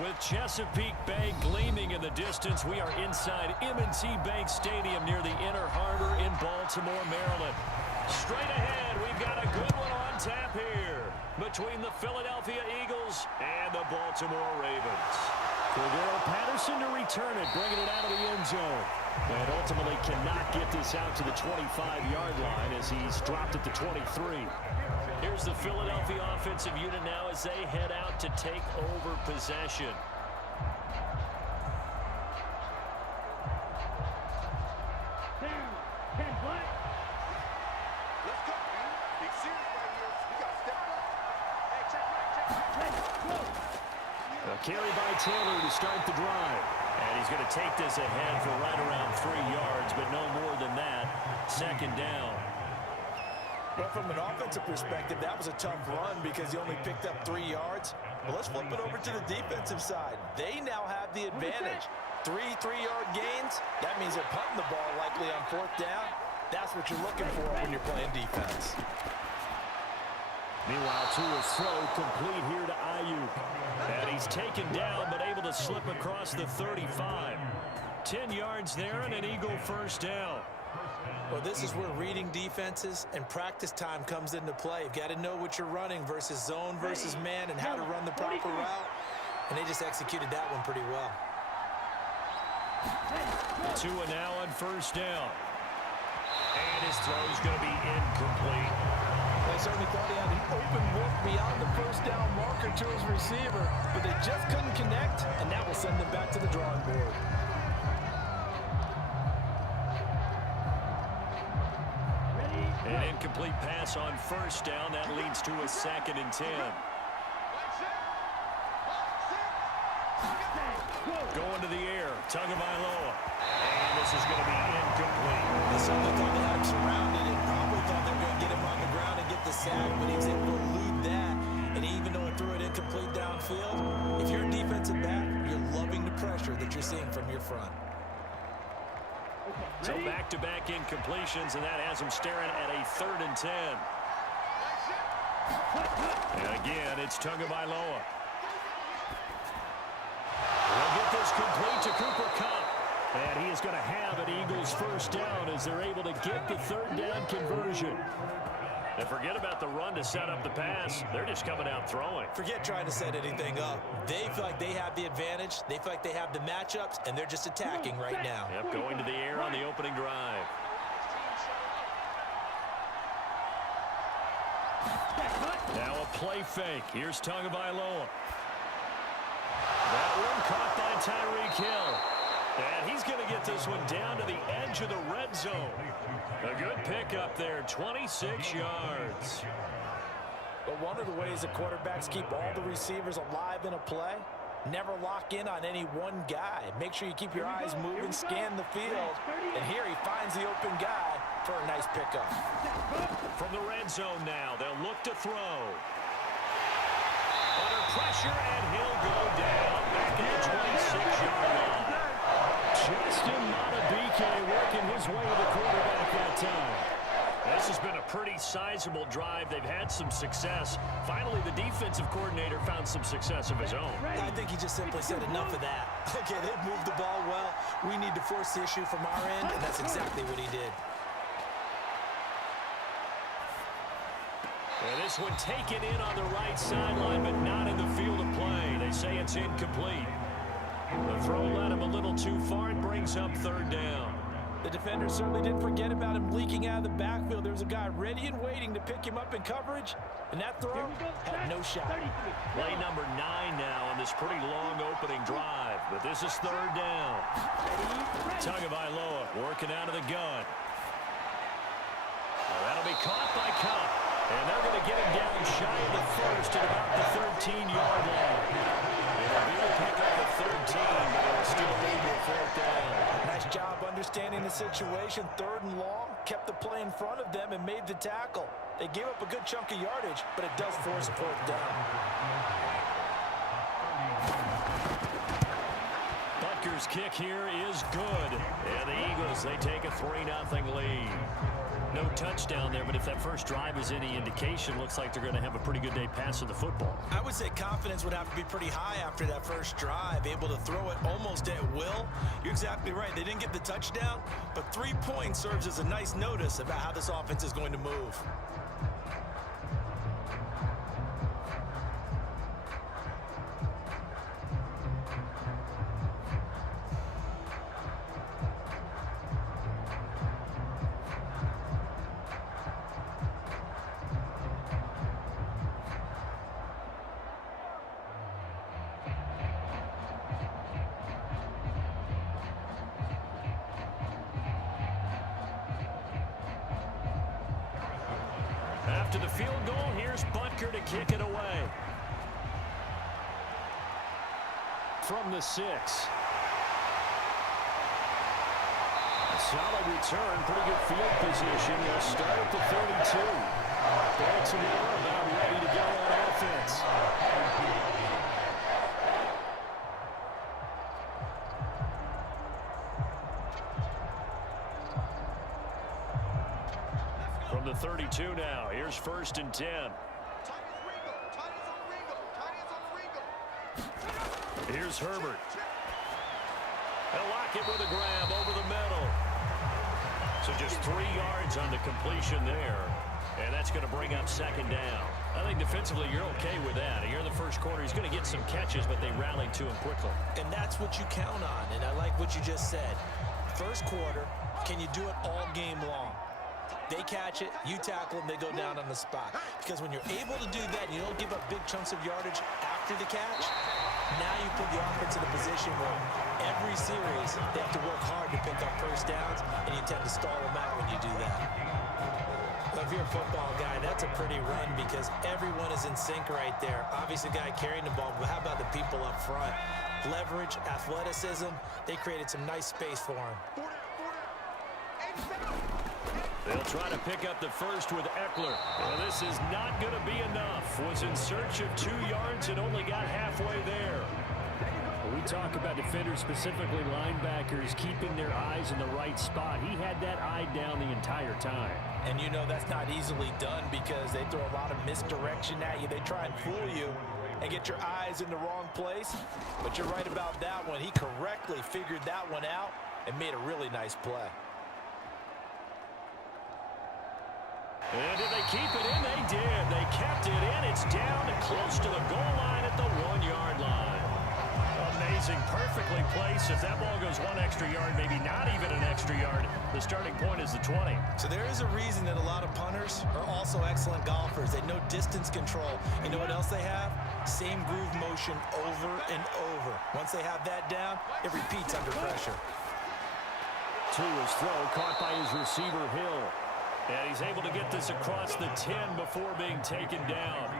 With Chesapeake Bay gleaming in the distance, we are inside M&T Bank Stadium near the Inner Harbor in Baltimore, Maryland. Straight ahead, we've got a good one on tap here between the Philadelphia Eagles and the Baltimore Ravens. Cordero Patterson to return it, bringing it out of the end zone. And ultimately cannot get this out to the 25-yard line as he's dropped at the 23. Here's the Philadelphia offensive unit now as they head out to take over possession. Let's go, man. Big series right here. We got to step it up. Hey, check. A carry by Taylor to start the drive. And he's going to take this ahead for right around 3 yards, but no more than that. Second down. Well, from an offensive perspective, that was a tough run because he only picked up 3 yards. Well, let's flip it over to the defensive side. They now have the advantage. 3 3-yard gains. That means they're punting the ball likely on 4th down. That's what you're looking for when you're playing defense. Meanwhile, Tua's throw complete here to Ayuk. And he's taken down but able to slip across the 35. 10 yards there and an Eagle first down. Well, this is where reading defenses and practice time comes into play. You've got to know what you're running versus zone versus man and how to run the proper route. And they just executed that one pretty well. Tua now on first down. And his throw's going to be incomplete. They certainly thought he had an open look beyond the first down marker to his receiver, but they just couldn't connect, and that will send them back to the drawing board. An incomplete pass on first down. That leads to a 2nd and 10. Going to the air. Tagovailoa. And this is going to be incomplete. They certainly thought they had him surrounded and probably thought they were going to get him on the ground and get the sack, but he was able to elude that. And even though he threw it incomplete downfield, if you're a defensive back, you're loving the pressure that you're seeing from your front. So back-to-back incompletions, and that has him staring at a 3rd and 10. And again, it's Tagovailoa. We'll get this complete to Cooper Kupp. And he is going to have an Eagles first down as they're able to get the 3rd down conversion. And forget about the run to set up the pass. They're just coming out throwing. Forget trying to set anything up. They feel like they have the advantage. They feel like they have the matchups, and they're just attacking right now. Yep, going to the air on the opening drive. Now a play fake. Here's Tagovailoa. That one caught by Tyreek Hill. And he's going to get this one down to the edge of the red zone. A good pickup there, 26 yards. But one of the ways that quarterbacks keep all the receivers alive in a play, never lock in on any one guy. Make sure you keep your eyes moving, scan the field. And here he finds the open guy for a nice pickup. From the red zone now, they'll look to throw. Under pressure, and he'll go down back at the 26-yard line. Justin Madubuike working his way to the quarterback that time. This has been a pretty sizable drive. They've had some success. Finally, the defensive coordinator found some success of his own. I think he just simply said enough of that. Okay, they've moved the ball well. We need to force the issue from our end, and that's exactly what he did. And this one taken in on the right sideline, but not in the field of play. They say it's incomplete. The throw led him a little too far and brings up 3rd down. The defender certainly didn't forget about him leaking out of the backfield. There was a guy ready and waiting to pick him up in coverage, and that throw had no shot. Play number 9 now on this pretty long opening drive, but this is 3rd down. Tagovailoa working out of the gun. Well, that'll be caught by Kupp, and they're going to get him down shy of the first at about the 13-yard line. It'll be a pickup at 13, but it'll still lead to 4th down. Nice job understanding the situation. 3rd and long, kept the play in front of them and made the tackle. They gave up a good chunk of yardage, but it does force a 4th down. First kick here is good. And the Eagles, they take a 3-0 lead. No touchdown there, but if that first drive is any indication, looks like they're going to have a pretty good day passing the football. I would say confidence would have to be pretty high after that first drive, able to throw it almost at will. You're exactly right. They didn't get the touchdown, but 3 points serves as a nice notice about how this offense is going to move. After the field goal, here's Butker to kick it away. From the 6. A solid return, pretty good field position. They'll start at the 32. Baltimore about ready to go on offense. From the 32 now, here's 1st and 10. Here's Herbert. They'll lock it with a grab over the middle. So just 3 yards on the completion there. And that's going to bring up 2nd down. I think defensively you're okay with that. Here in the first quarter, he's going to get some catches, but they rallied to him quickly. And that's what you count on, and I like what you just said. First quarter, can you do it all game long? They catch it, you tackle them, they go down on the spot. Because when you're able to do that and you don't give up big chunks of yardage after the catch, now you put the offense in a position where every series they have to work hard to pick up first downs, and you tend to stall them out when you do that. Well, if you're a football guy, that's a pretty run because everyone is in sync right there. Obviously, the guy carrying the ball, but how about the people up front? Leverage, athleticism, they created some nice space for him. They'll try to pick up the first with Eckler. Well, this is not going to be enough. Was in search of 2 yards and only got halfway there. When we talk about defenders, specifically linebackers, keeping their eyes in the right spot. He had that eye down the entire time. And you know that's not easily done because they throw a lot of misdirection at you. They try and fool you and get your eyes in the wrong place. But you're right about that one. He correctly figured that one out and made a really nice play. And did they keep it in? They did. They kept it in. It's down and close to the goal line at the 1-yard line. Amazing. Perfectly placed. If that ball goes 1 extra yard, maybe not even an extra yard, the starting point is the 20. So there is a reason that a lot of punters are also excellent golfers. They know distance control. You know what else they have? Same groove motion over and over. Once they have that down, it repeats under pressure. To his throw, caught by his receiver, Hill. And he's able to get this across the 10 before being taken down.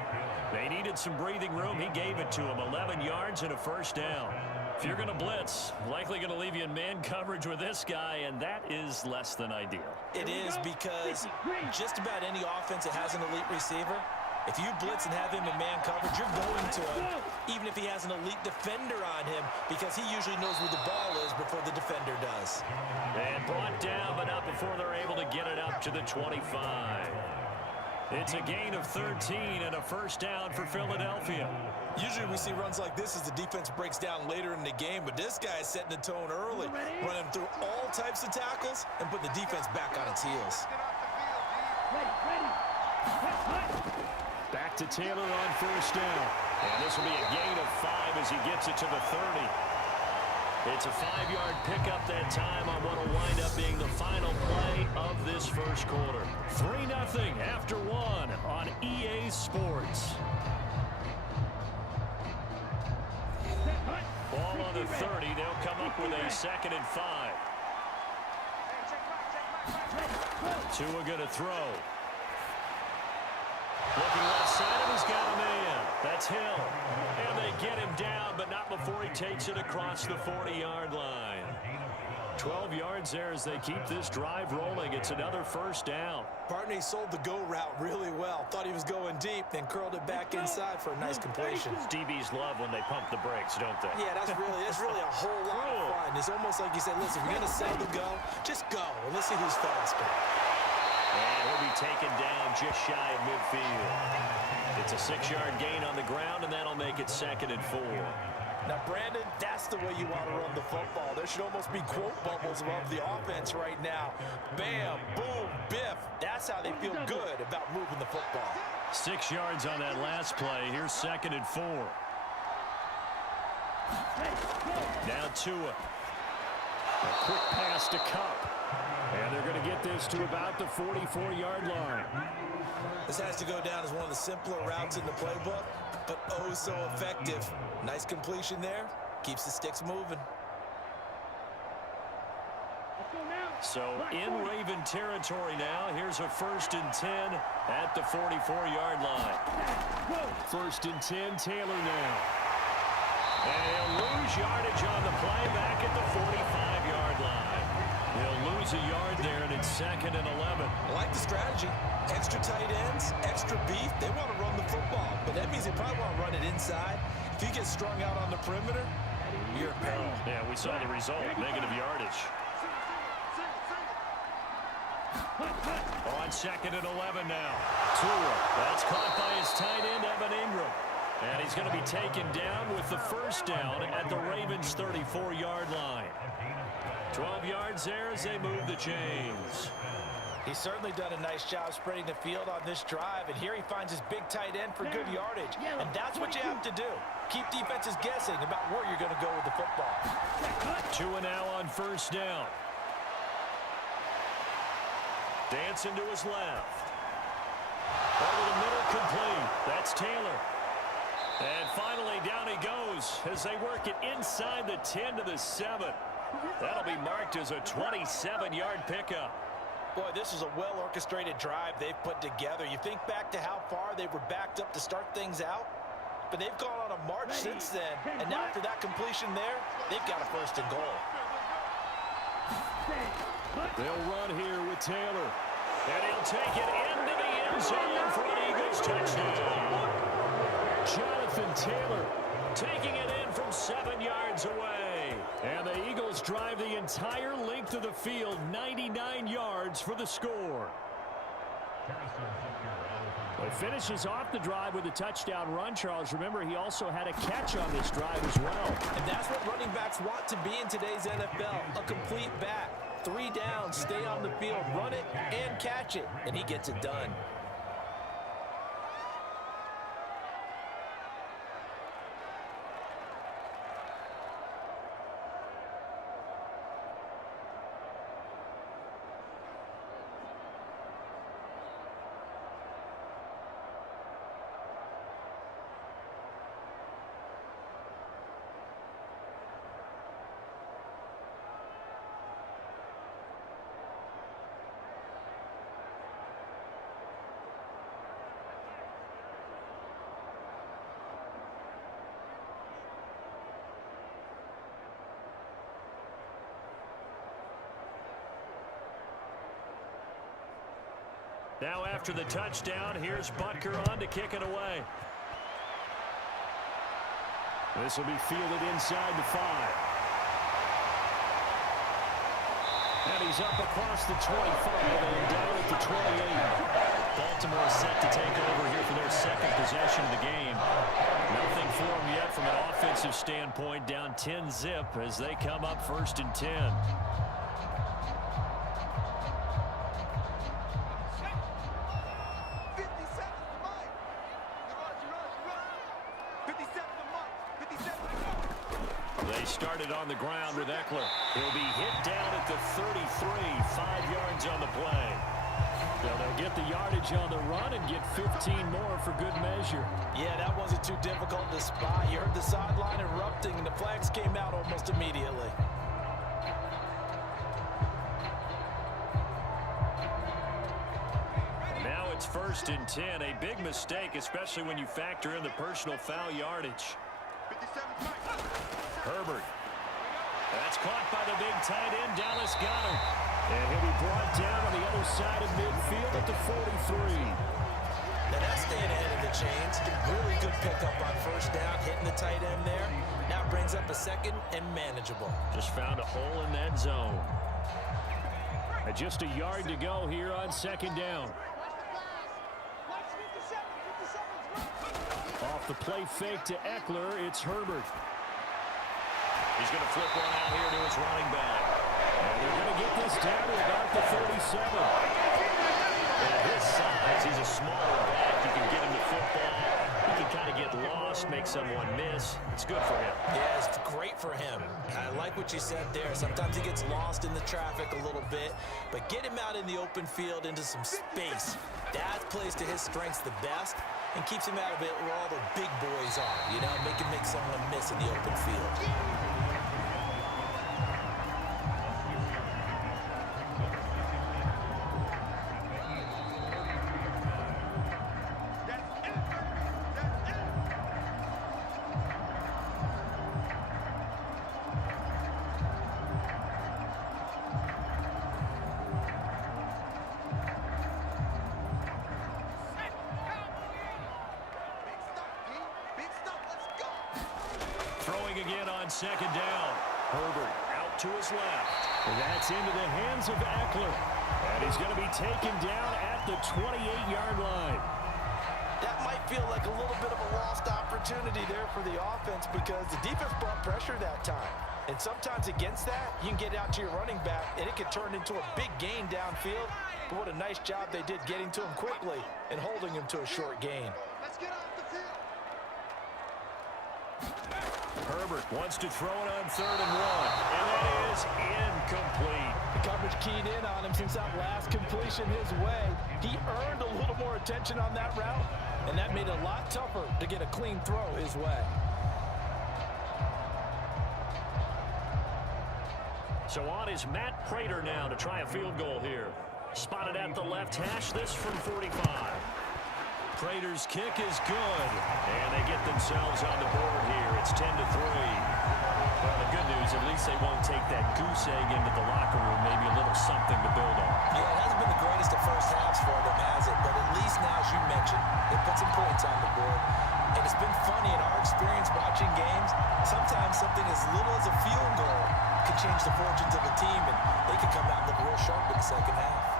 They needed some breathing room. He gave it to him. 11 yards and a 1st down. If you're going to blitz, likely going to leave you in man coverage with this guy, and that is less than ideal. It is because just about any offense that has an elite receiver, if you blitz and have him in man coverage, you're going to him, even if he has an elite defender on him, because he usually knows where the ball is before the defender does. And brought down, but not before they're able to get it up to the 25. It's a gain of 13 and a 1st down for Philadelphia. Usually we see runs like this as the defense breaks down later in the game, but this guy is setting the tone early, running through all types of tackles and putting the defense back on its heels. Back to Taylor on 1st down. And this will be a gain of 5 as he gets it to the 30. It's a 5-yard pickup that time on what will wind up being the final play of this first quarter. 3-0 after 1 on EA Sports. Ball on the 30. They'll come up with a 2nd and 5. Tua going to throw. Looking left side of him, he's got a man. That's Hill. And they get him down, but not before he takes it across the 40-yard line. 12 yards there as they keep this drive rolling. It's another first down. Partner, he sold the go route really well. Thought he was going deep, then curled it back inside for a nice completion. DBs love when they pump the brakes, don't they? Yeah, that's really a whole lot of fun. It's almost like you said, listen, if you're going to sell the go, just go, and let's see who's faster. And he'll be taken down just shy of midfield. It's a 6-yard gain on the ground, and that'll make it 2nd and 4. Now, Brandon, that's the way you want to run the football. There should almost be quote bubbles above the offense right now. Bam, boom, biff. That's how they feel good about moving the football. 6 yards on that last play. Here's 2nd and 4. Now Tua. A quick pass to Cup. And they're going to get this to about the 44-yard line. This has to go down as one of the simpler routes in the playbook, but oh so effective. Nice completion there. Keeps the sticks moving. So in Raven territory now. Here's a 1st and 10 at the 44-yard line. 1st and 10, Taylor now. And he'll lose yardage on the play back at the 45-yard line. He'll lose a yard there, and it's 2nd and 11. I like the strategy. Extra tight ends, extra beef. They want to run the football, but that means they probably want to run it inside. If you get strung out on the perimeter, you're in peril. Yeah, we saw the result, negative yardage. On 2nd and 11 now. Tua. That's caught by his tight end, Evan Ingram. And he's going to be taken down with the 1st down at the Ravens' 34-yard line. 12 yards there as they move the chains. He's certainly done a nice job spreading the field on this drive, and here he finds his big tight end for good yardage. And that's what you have to do. Keep defenses guessing about where you're going to go with the football. Tua now on 1st down. Dancing to his left. Over the middle, complete. That's Taylor. And finally, down he goes as they work it inside the 10 to the 7. That'll be marked as a 27-yard pickup. Boy, this is a well-orchestrated drive they've put together. You think back to how far they were backed up to start things out, but they've gone on a march since then. And now after that completion there, they've got a 1st and goal. They'll run here with Taylor. And he'll take it into the end zone for an Eagles touchdown. Jonathan Taylor taking it in from 7 yards away. And the Eagles drive the entire length of the field, 99 yards for the score. Well, he finishes off the drive with a touchdown run, Charles. Remember, he also had a catch on this drive as well. And that's what running backs want to be in today's NFL, a complete back. 3 downs, stay on the field, run it, and catch it. And he gets it done. Now after the touchdown, here's Butker on to kick it away. This will be fielded inside the 5. And he's up across the 25 and down at the 28. Baltimore is set to take over here for their 2nd possession of the game. Nothing for them yet from an offensive standpoint, down 10-zip as they come up 1st and 10. They started on the ground with Eckler. He'll be hit down at the 33, 5 yards on the play. They'll get the yardage on the run and get 15 more for good measure. Yeah, that wasn't too difficult to spot. You heard the sideline erupting, and the flags came out almost immediately. Now it's 1st and 10. A big mistake, especially when you factor in the personal foul yardage. Herbert. That's caught by the big tight end, Dallas Goedert. And he'll be brought down on the other side of midfield at the 43. Now that's staying ahead of the chains. Really good pickup on first down, hitting the tight end there. Now brings up a second and manageable. Just found a hole in that zone. And just a yard to go here on second down. Off the play fake to Eckler, it's Herbert. He's going to flip one out here to his running back. And they're going to get this down to about the 37. At his size, he's a smaller back. You can get him the football. He can kind of get lost, make someone miss. It's good for him. Yeah, it's great for him. I like what you said there. Sometimes he gets lost in the traffic a little bit, but get him out in the open field into some space. That plays to his strengths the best and keeps him out of it where all the big boys are, you know, make someone miss in the open field. Again on second down. Herbert out to his left. And that's into the hands of Eckler. And he's going to be taken down at the 28-yard line. That might feel like a little bit of a lost opportunity there for the offense because the defense brought pressure that time. And sometimes against that, you can get out to your running back, and it could turn into a big gain downfield. But what a nice job they did getting to him quickly and holding him to a short gain. Let's get off the field. Herbert wants to throw it on 3rd and 1. And that is incomplete. The coverage keyed in on him since that last completion his way. He earned a little more attention on that route, and that made it a lot tougher to get a clean throw his way. So on is Matt Prater now to try a field goal here. Spotted at the left hash, this from 45. Prater's kick is good, and they get themselves on the board here. It's 10-3. Well, the good news, at least they won't take that goose egg into the locker room. Maybe a little something to build on. Yeah, it hasn't been the greatest of first halves for them, has it? But at least now, as you mentioned, they put some points on the board. And it's been funny in our experience watching games. Sometimes something as little as a field goal could change the fortunes of a team, and they could come out and look real sharp in the second half.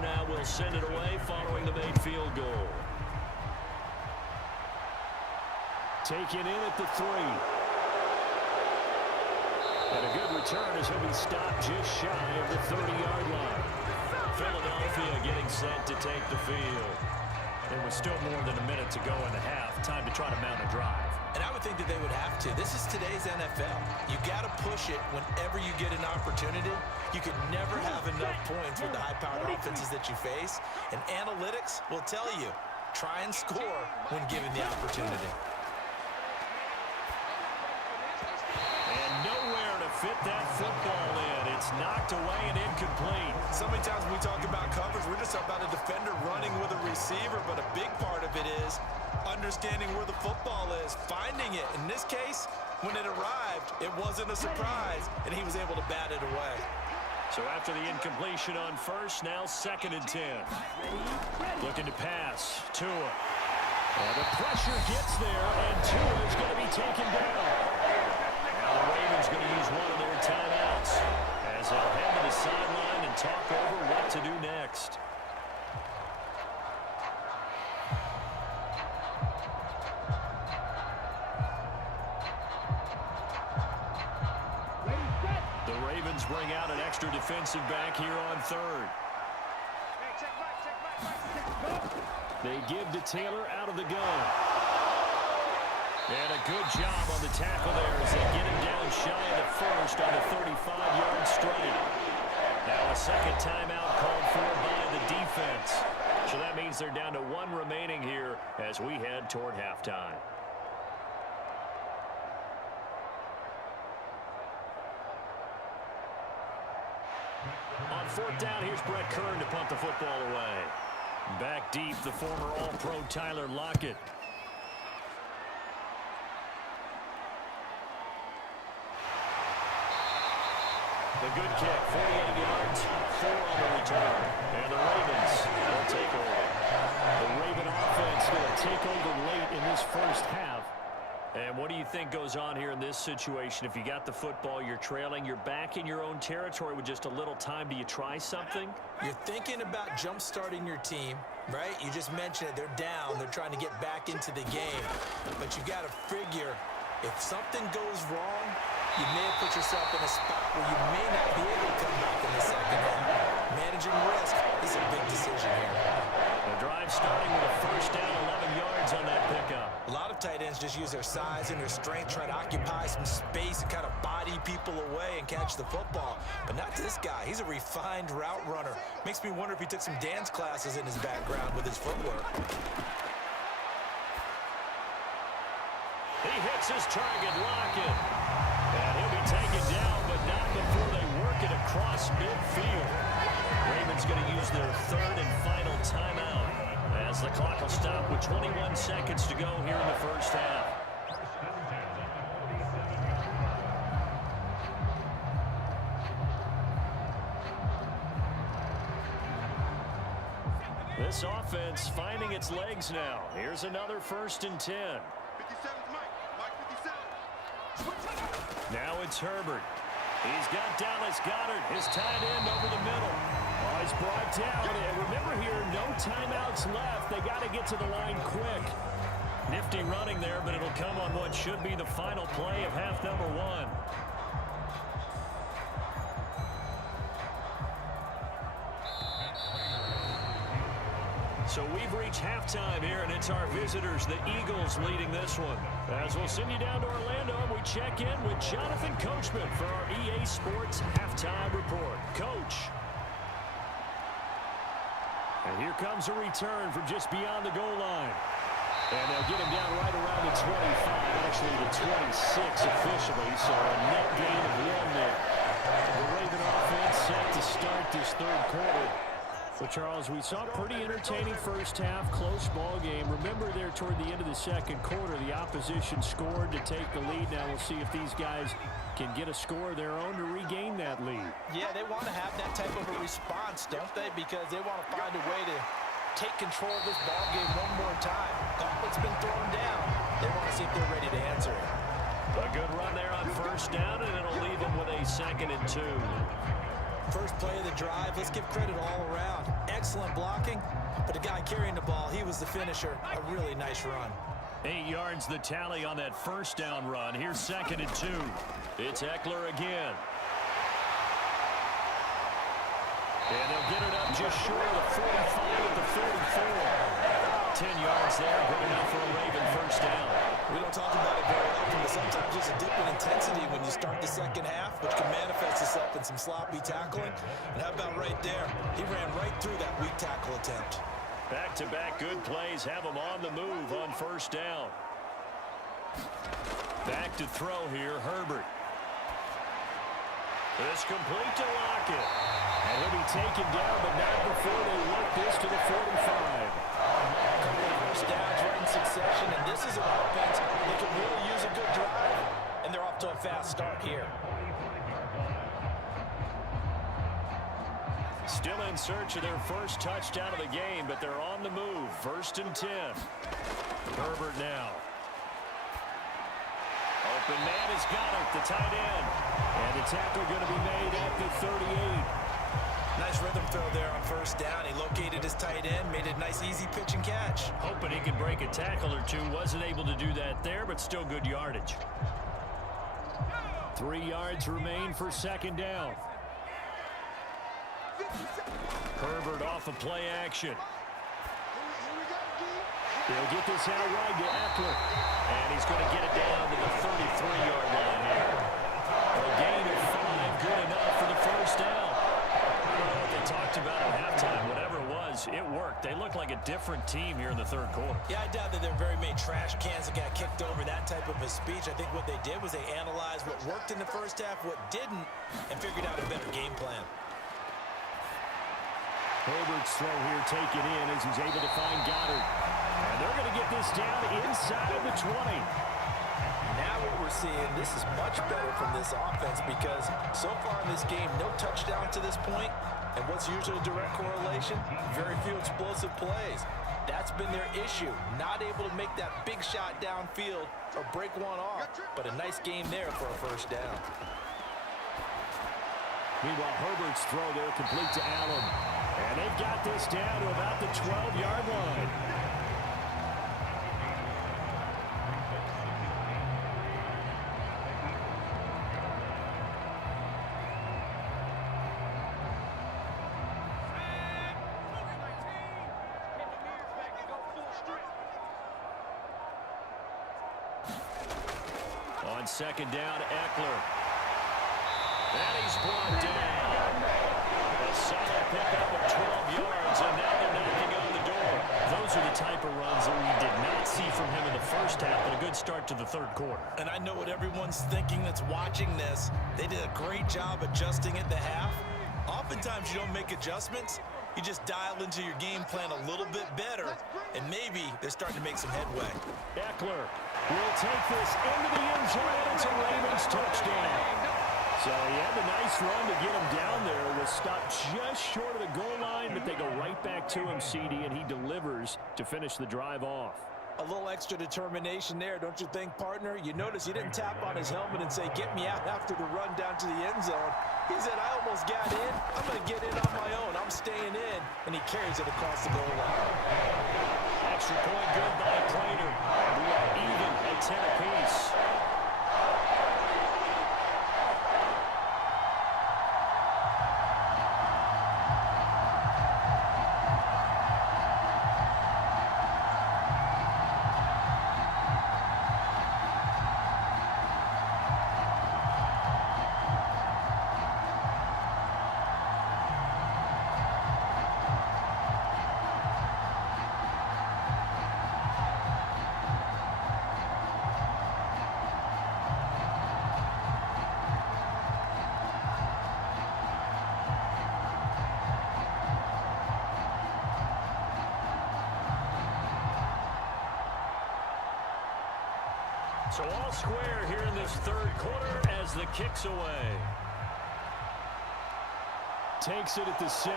Now will send it away following the made field goal. Taken in at the 3. And a good return as he'll be stopped just shy of the 30-yard line. Philadelphia getting set to take the field. There was still more than a minute to go in the half. Time to try to mount a drive. And I would think that they would have to. This is today's NFL. You got to push it whenever you get an opportunity. You could never have enough points with the high-powered offenses that you face. And analytics will tell you, try and score when given the opportunity. And nowhere to fit that football in. It's knocked away and incomplete. So many times when we talk about coverage, we're just about a defender running with a receiver, but a big part of it is understanding where the football is, finding it. In this case, when it arrived, it wasn't a surprise, and he was able to bat it away. So after the incompletion on first, now 2nd and 10. Looking to pass. Tua. And the pressure gets there, and Tua is going to be taken down. Now the Ravens going to use one of their timeouts as they'll head to the sideline and talk over what to do next. The Ravens bring out an extra defensive back here on 3rd. They give to Taylor out of the gun. And a good job on the tackle there as they get him down shy of the first on a 35-yard strike. Now a second timeout called for by the defense. So that means they're down to one remaining here as we head toward halftime. On fourth down, here's Brett Kern to punt the football away. Back deep, the former All-Pro Tyler Lockett. The good kick, 48 yards, 4 on the return. And the Ravens will take over. The Raven offense going to take over late in this first half. And what do you think goes on here in this situation? If you got the football, you're trailing, you're back in your own territory with just a little time. Do you try something? You're thinking about jump-starting your team, right? You just mentioned it. They're down. They're trying to get back into the game. But you got to figure, if something goes wrong, you may have put yourself in a spot where you may not be able to come back in the second half. Managing risk is a big decision here. The drive starting with a first down, 11 yards on that pickup. A lot of tight ends just use their size and their strength, try to occupy some space and kind of body people away and catch the football. But not this guy. He's a refined route runner. Makes me wonder if he took some dance classes in his background with his footwork. He hits his target, Lockett. And he'll be taken down, but not before they work it across midfield. Ravens going to use their third and final timeout as the clock will stop with 21 seconds to go here in the first half. This offense finding its legs now. Here's another 1st and 10. 57's Mike 57. Now it's Herbert. He's got Dallas Goedert, his tight end over the middle. Oh, he's brought down, and remember here, no timeouts left. They got to get to the line quick. Nifty running there, but it'll come on what should be the final play of half number 1. So we've reached halftime here, and it's our visitors, the Eagles, leading this one. As we'll send you down to Orlando, and we check in with Jonathan Coachman for our EA Sports Halftime Report. Coach. And here comes a return from just beyond the goal line. And they'll get him down right around the 25, actually the 26 officially, so a net gain of 1 there. The Raven offense set to start this third quarter. Well, Charles, we saw a pretty entertaining first half, close ball game. Remember there toward the end of the second quarter, the opposition scored to take the lead. Now we'll see if these guys can get a score of their own to regain that lead. Yeah, they want to have that type of a response, don't they? Because they want to find a way to take control of this ball game one more time. Gauntlet's been thrown down. They want to see if they're ready to answer it. A good run there on first down, and it'll leave them with a 2nd and 2. First play of the drive, let's give credit all around. Excellent blocking, but the guy carrying the ball, he was the finisher. A really nice run. 8 yards the tally on that first down run. Here's 2nd and 2. It's Eckler again. And they'll get it up just short of the 45 at the 44. 10 yards there, good enough for a Raven first down. We don't talk about it very often, but sometimes there's a dip in intensity when you start the second half, which can manifest itself in some sloppy tackling. And how about right there? He ran right through that weak tackle attempt. Back-to-back good plays have him on the move on first down. Back to throw here, Herbert. It's complete to Lockett. And he'll be taken down, but not before they work this to the 45. First downs right in succession, and this is an offense that can really use a good drive, and they're off to a fast start here. Still in search of their first touchdown of the game, but they're on the move. 1st and 10. Herbert now. Open man has got it, the tight end. And the tackle going to be made at the 38. Nice rhythm throw there on first down. He located his tight end, made a nice easy pitch and catch. Hoping he can break a tackle or two. Wasn't able to do that there, but still good yardage. 3 yards remain for 2nd down. Herbert off of play action. He'll get this out wide to Eckler. And he's going to get it down to the 33-yard line here. A gain of 5, good enough for the first down. I don't know what they talked about at halftime. guys. It worked. They look like a different team here in the third quarter. Yeah, I doubt that there are very many trash cans that got kicked over, that type of a speech. I think what they did was they analyzed what worked in the first half, what didn't, and figured out a better game plan. Herbert's throw here taken in as he's able to find Goddard. And they're going to get this down inside the 20. Now what we're seeing, this is much better from this offense because so far in this game, no touchdown to this point, and what's usually a direct correlation? Very few explosive plays. That's been their issue, not able to make that big shot downfield or break one off, but a nice game there for a first down. Meanwhile, Herbert's throw there complete to Allen. And they've got this down to about the 12-yard line. On second down, Eckler. And he's brought down. A solid pickup of 12 yards, and now they're knocking on the door. Those are the type of runs that we did not see from him in the first half, but a good start to the third quarter. And I know what everyone's thinking that's watching this. They did a great job adjusting at the half. Oftentimes you don't make adjustments. You just dial into your game plan a little bit better, and maybe they're starting to make some headway. Eckler will take this into the end zone. It's a Ravens touchdown. So he had a nice run to get him down there. Was stopped just short of the goal line, but they go right back to him, CD, and he delivers to finish the drive off. A little extra determination there, don't you think, partner? You notice he didn't tap on his helmet and say, get me out after the run down to the end zone. He said, I almost got in. I'm going to get in on my own. I'm staying in. And he carries it across the goal line. Extra point good by Prater. We are even at 10 apiece. So all square here in this third quarter as the kick's away. Takes it at the 7.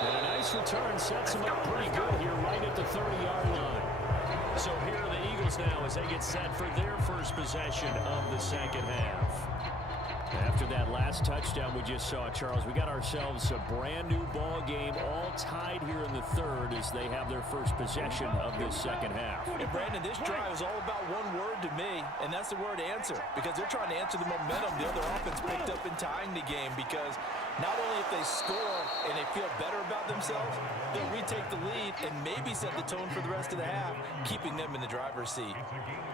And a nice return sets him up pretty good here right at the 30-yard line. So here are the Eagles now as they get set for their first possession of the second half. After that last touchdown we just saw, Charles, we got ourselves a brand new ball game, all tied here in the third as they have their first possession of this second half. And Brandon, this drive is all about one word to me, and that's the word answer, because they're trying to answer the momentum the other offense picked up in tying the game, because not only if they score and they feel better about themselves, they'll retake the lead and maybe set the tone for the rest of the half, keeping them in the driver's seat.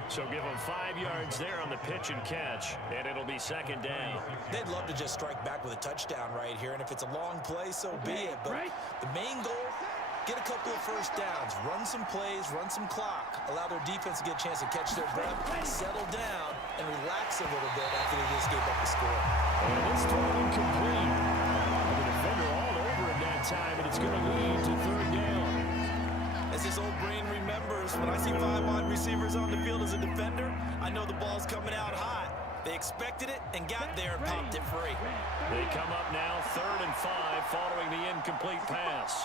So give them 5 yards there on the pitch and catch, and it'll be second down. They'd love to just strike back with a touchdown right here, and if it's a long play, so be it. But the main goal, get a couple of first downs, run some plays, run some clock, allow their defense to get a chance to catch their breath, settle down, and relax a little bit after they just gave up the score. And it's thrown incomplete. The defender all over it that time, and it's going to lead to third down. As this old brain remembers, when I see 5 wide receivers on the field as a defender, I know the ball's coming out hot. They expected it and got there and popped it free. They come up now 3rd and 5 following the incomplete pass.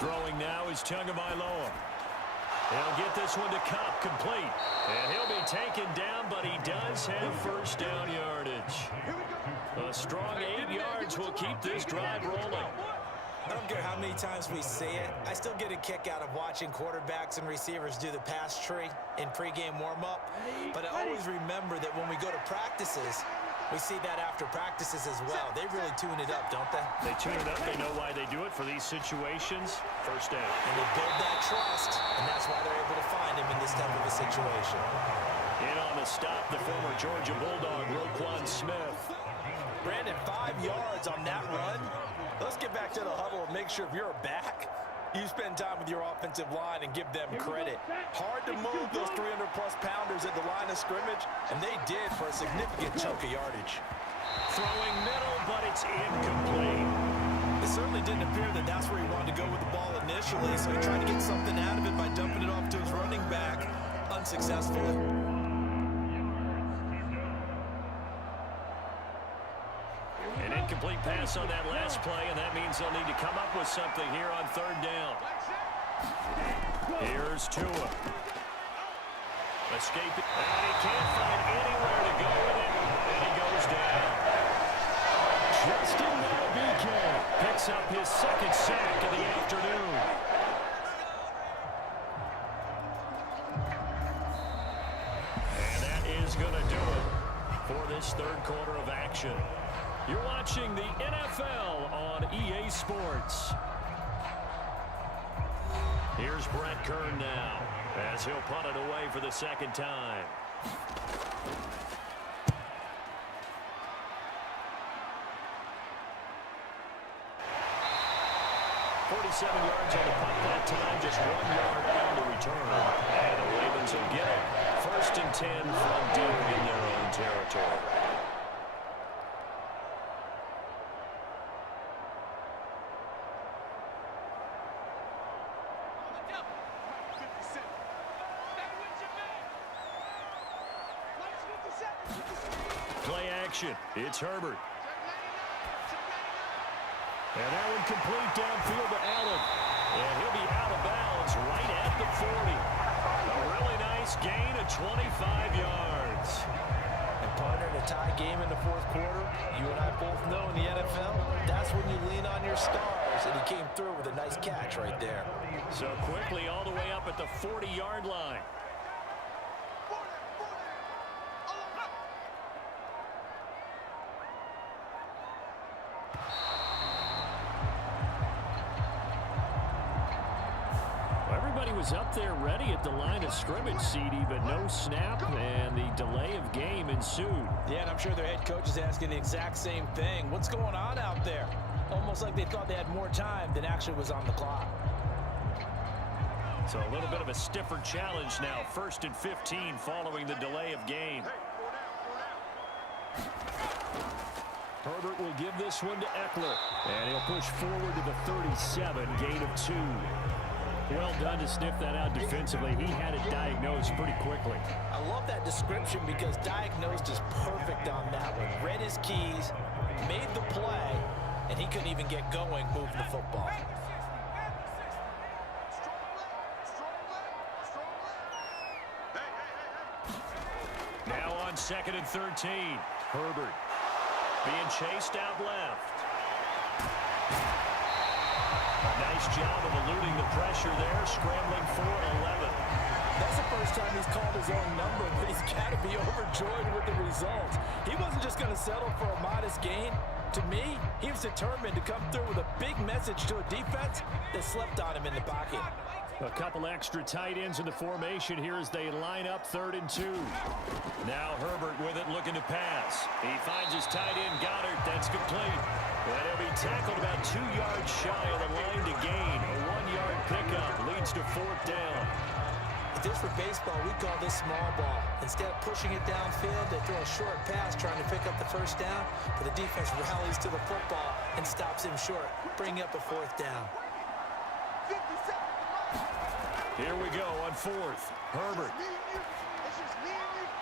Throwing now is Tagovailoa. He'll get this one to Cup, complete. And he'll be taken down, but he does have first down yardage. A strong 8 yards will keep this drive rolling. I don't care how many times we say it, I still get a kick out of watching quarterbacks and receivers do the pass tree in pregame warm-up. But I always remember that when we go to practices, We see that after practices as well. They really tune it up, don't they? They tune it up. They know why they do it for these situations. First down. And they build that trust, and that's why they're able to find him in this type of a situation. In on the stop, the former Georgia Bulldog, Roquan Smith. Brandon, 5 yards on that run. Let's get back to the huddle and make sure if you're a back, you spend time with your offensive line and give them credit. Hard to move those 300-plus pounders at the line of scrimmage, and they did for a significant chunk of yardage. Throwing middle, but it's incomplete. It certainly didn't appear that that's where he wanted to go with the ball initially, so he tried to get something out of it by dumping it off to his running back unsuccessfully. An incomplete pass on that last play, and that means they'll need to come up with something here on third down. Here's Tua. Escaping. And he can't find anywhere to go with it, and he goes down. Justin Malabike picks up his second sack of the afternoon. And that is going to do it for this third quarter of action. You're watching the NFL on EA Sports. Here's Brett Kern now, as he'll punt it away for the second time. 47 yards on the punt that time, just 1 yard on the return. And the Ravens will get it. 1st and 10 from deep in their own territory. Play action. It's Herbert. And that one complete downfield to Allen. And he'll be out of bounds right at the 40. A really nice gain of 25 yards. And partner, in a tie game in the fourth quarter, you and I both know in the NFL, that's when you lean on your stars. And he came through with a nice catch right there. So quickly all the way up at the 40-yard line. Everybody was up there ready at the line of scrimmage, CD, but no snap, and the delay of game ensued. Yeah, and I'm sure their head coach is asking the exact same thing. What's going on out there? Almost like they thought they had more time than actually was on the clock. So a little bit of a stiffer challenge now. 1st and 15 following the delay of game. Herbert will give this one to Eckler, and he'll push forward to the 37, gain of 2. Well done to sniff that out defensively. He had it diagnosed pretty quickly. I love that description because diagnosed is perfect on that one. Read his keys, made the play, and he couldn't even get going moving the football. Now on 2nd and 13. Herbert being chased out left. Nice job of eluding the pressure there, scrambling for 11. That's the first time he's called his own number, but he's got to be overjoyed with the results. He wasn't just going to settle for a modest gain. To me, he was determined to come through with a big message to a defense that slept on him in the pocket. A couple extra tight ends in the formation here as they line up 3rd and 2. Now Herbert with it, looking to pass. He finds his tight end, Goddard. That's complete. And he'll be tackled about 2 yards shy of the line to gain. A 1-yard pickup leads to 4th down. If this were baseball, we call this small ball. Instead of pushing it downfield, they throw a short pass trying to pick up the 1st down, but the defense rallies to the football and stops him short, bringing up a 4th down. Here we go on 4th. Herbert.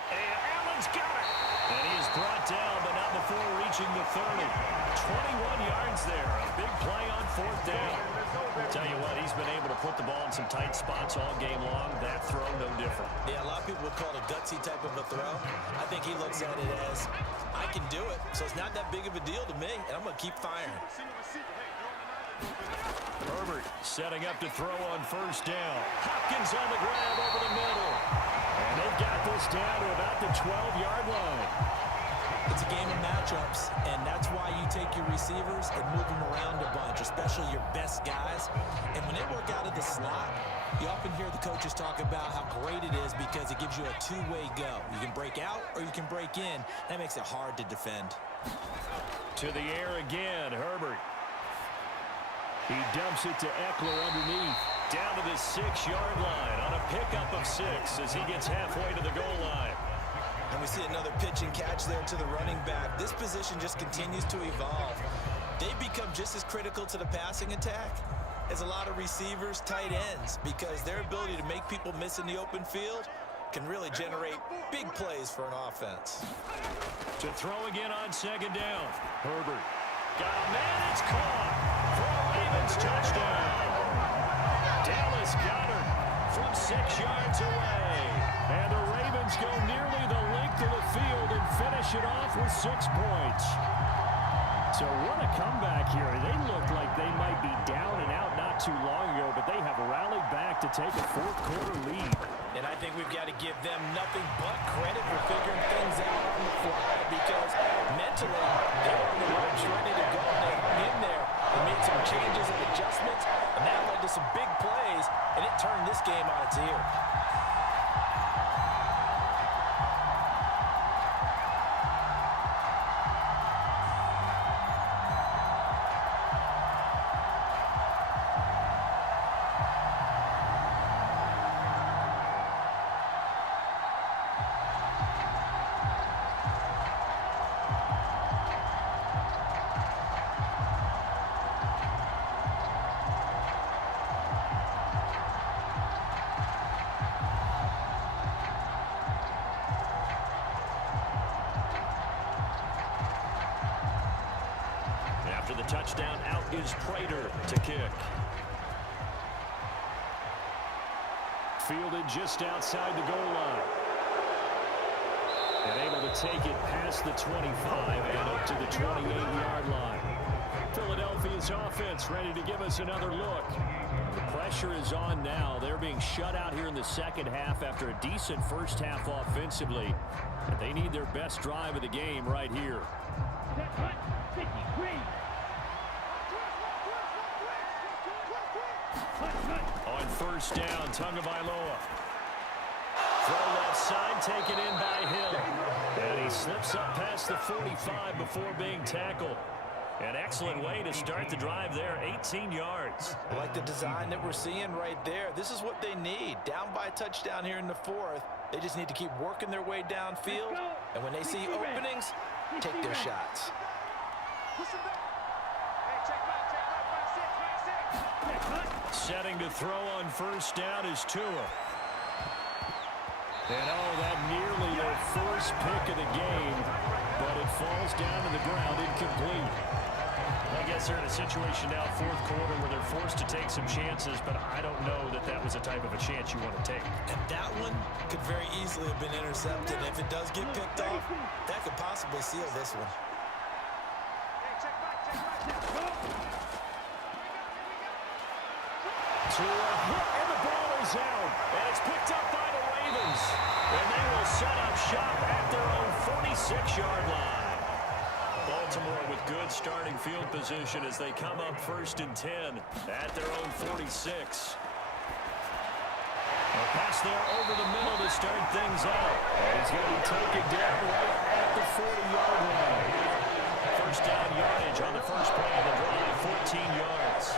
And Allen's got it. And he is brought down, but not before reaching the 30. 21 yards there. A big play on 4th down. I'll tell you what, he's been able to put the ball in some tight spots all game long. That throw, no different. Yeah, a lot of people would call it a gutsy type of a throw. I think he looks at it as, I can do it, so it's not that big of a deal to me, and I'm going to keep firing. Herbert setting up to throw on 1st down. Hopkins on the grab over the middle. And they've got this down to about the 12-yard line. It's a game of matchups, and that's why you take your receivers and move them around a bunch, especially your best guys. And when they work out of the slot, you often hear the coaches talk about how great it is because it gives you a two-way go. You can break out or you can break in. That makes it hard to defend. To the air again, Herbert. He dumps it to Eckler underneath. Down to the 6-yard line on a pickup of 6 as he gets halfway to the goal line. And we see another pitch and catch there to the running back. This position just continues to evolve. They've become just as critical to the passing attack as a lot of receivers, tight ends, because their ability to make people miss in the open field can really generate big plays for an offense. To throw again on second down. Herbert. Got a man, it's caught for a Ravens touchdown. Dallas Goedert from 6 yards away. And the Ravens go nearly the length of the field and finish it off with 6 points. So what a comeback here. They looked like they might be down and out not too long ago, but they have rallied back to take a fourth-quarter lead. And I think we've got to give them nothing but credit for figuring things out on the fly because mentally they were on the ropes ready to go. They hung in there and made some changes and adjustments, and that led to some big plays, and it turned this game on its ear. After the touchdown, out is Prater to kick. Fielded just outside the goal line. And able to take it past the 25 and up to the 28-yard line. Philadelphia's offense ready to give us another look. The pressure is on now. They're being shut out here in the second half after a decent first half offensively. And they need their best drive of the game right here. On first down, Tagovailoa. Throw left side, taken in by Hill. And he slips up past the 45 before being tackled. An excellent way to start the drive there, 18 yards. I like the design that we're seeing right there. This is what they need. Down by a touchdown here in the fourth. They just need to keep working their way downfield. And when they see openings, take their shots. Setting to throw on first down is Tua. And that nearly their first pick of the game, but it falls down to the ground incomplete. I guess they're in a situation now, fourth quarter, where they're forced to take some chances, but I don't know that that was a type of a chance you want to take. And that one could very easily have been intercepted. If it does get picked off, that could possibly seal this one. And the ball is out, and it's picked up by the Ravens. And they will set up shop at their own 46-yard line. Baltimore with good starting field position as they come up 1st and 10 at their own 46. A pass there over the middle to start things out. And he's going to be taken down right at the 40-yard line. First down yardage on the first play of the drive, 14 yards.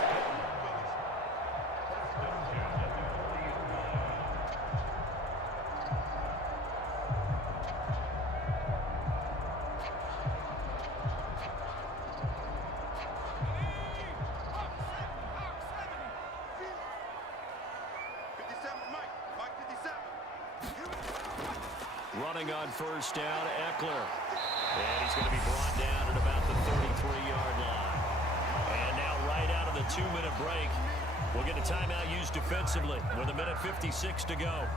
Running on first down, Eckler. And he's going to be brought down at about the 33-yard line. And now right out of the 2-minute break, we'll get a timeout used defensively with 1:56 to go.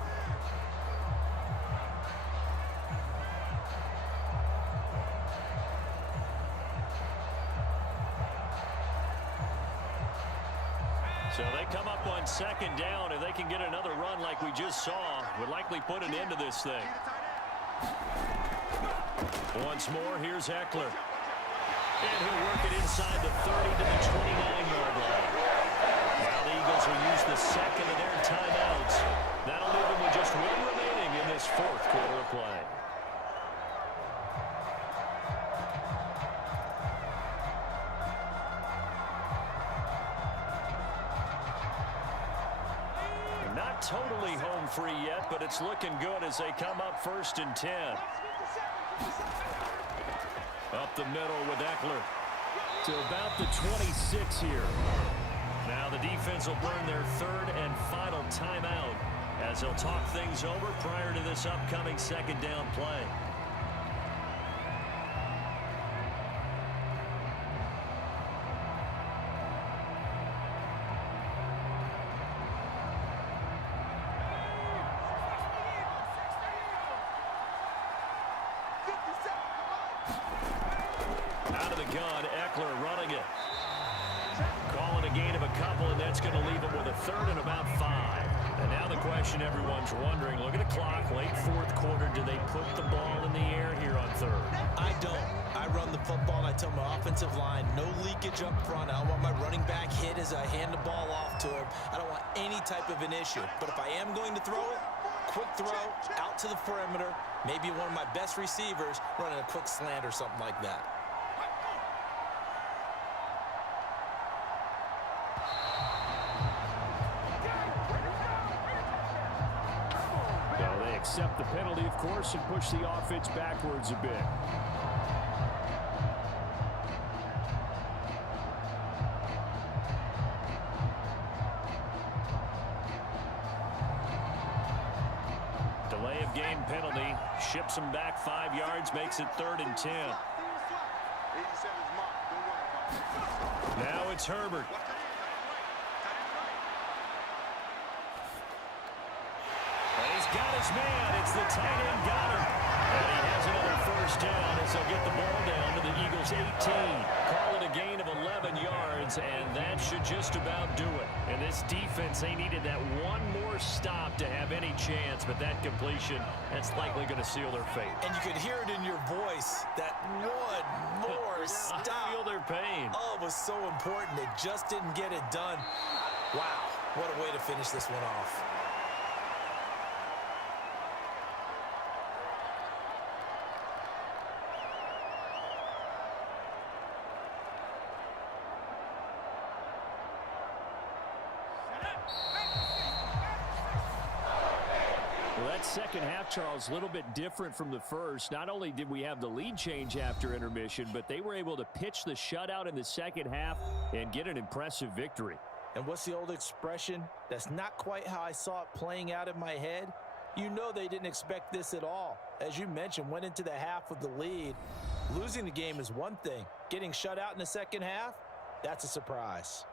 So they come up on second down. If they can get another run like we just saw, would likely put an end to this thing. Once more, here's Eckler. And he'll work it inside the 30 to the 29-yard line. Now the Eagles will use the second of their timeouts. That'll leave them with just one remaining in this fourth quarter of play. Not totally home free yet, but it's looking good as they come up 1st and 10. Up the middle with Eckler to about the 26 here. Now the defense will burn their third and final timeout as they'll talk things over prior to this upcoming second down play. Out of the gun, Eckler running it. Calling a gain of a couple, and that's going to leave him with a third and about 5. And now the question everyone's wondering, look at the clock, late fourth quarter, do they put the ball in the air here on third? I don't. I run the football, and I tell my offensive line, no leakage up front. I don't want my running back hit as I hand the ball off to him. I don't want any type of an issue. But if I am going to throw it, quick throw, out to the perimeter, maybe one of my best receivers running a quick slant or something like that. So they accept the penalty, of course, and push the offense backwards a bit. Delay of game penalty, ships them back 5 yards, makes it 3rd and 10. Now it's Herbert. And he's got his man. It's the tight end, got him. And he has another first down as they'll get the ball down to the Eagles' 18. Call it a gain of 11 yards, and that should just about do it. And this defense, they needed that one more stop to have any chance, but that completion, that's likely going to seal their fate. And you could hear it in your voice, that one more stop. I feel their pain. Oh, it was so important. They just didn't get it done. Wow, what a way to finish this one off. Well, that second half, Charles, a little bit different from the first. Not only did we have the lead change after intermission, but they were able to pitch the shutout in the second half and get an impressive victory. And what's the old expression? That's not quite how I saw it playing out in my head. You know they didn't expect this at all. As you mentioned, went into the half with the lead. Losing the game is one thing. Getting shut out in the second half, that's a surprise.